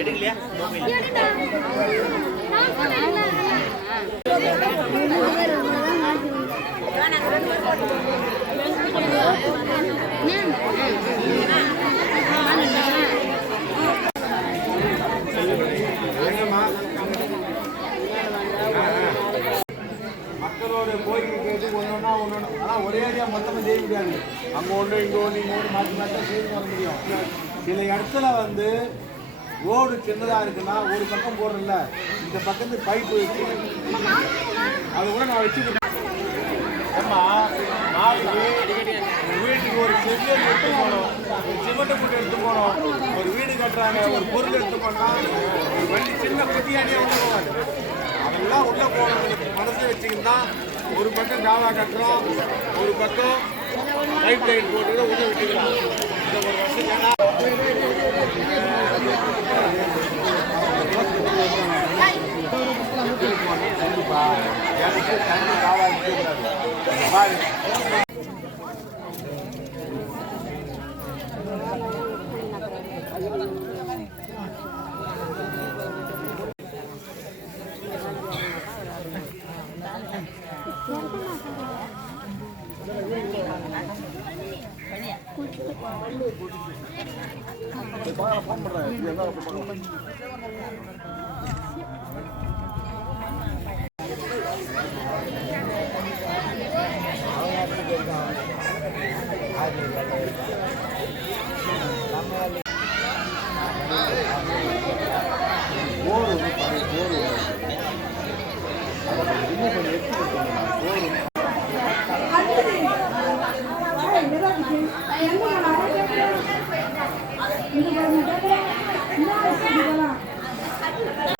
எடுக்கலையா மக்களோட கோரிக்கை கேட்டு ஒன்று ஒன்றா ஒன்று ஒன்று ஆனால் ஒரே அடியாக மொத்தமாக செய்ய முடியாது. அங்கே ஒன்று இங்கே ஒன்று இங்கே ஒன்று மாற்றி மாற்றி செய்து வர முடியும். சில இடத்துல வந்து ரோடு சின்னதாக இருக்குன்னா ஒரு பக்கம் போடுறல இந்த பக்கத்து பைப்பு வச்சு. அது கூட நான் வச்சுக்கிட்டேன் ஏம்மா நாளைக்கு வீட்டுக்கு ஒரு செவியல் எடுத்து போகணும் ஒரு சிமெண்ட் மூட்டை எடுத்து போகணும் ஒரு வீடு கட்டுறாங்க. ஒரு பொருள் எடுத்து போனா ஒரு வண்டி சின்ன குட்டியாடியே வந்து போகாது. அதெல்லாம் உள்ள போனவங்களுக்கு மனசை வச்சுக்கிட்டு ஒரு பக்கம் காவா கட்டுறோம். ஒரு பக்கம் பைப் லைன் போட்டு உள்ளே உள்ள விட்டுக்கலாம் இருக்கக்கூடாது பாருங்க. ஃபோன் பண்ணுறேன் இது என்ன பண்ணுறேன் போர் ஒன்று பாரு போர் இன்னும் கொஞ்சம் எடுத்து கொடுக்கணும் போர் Thank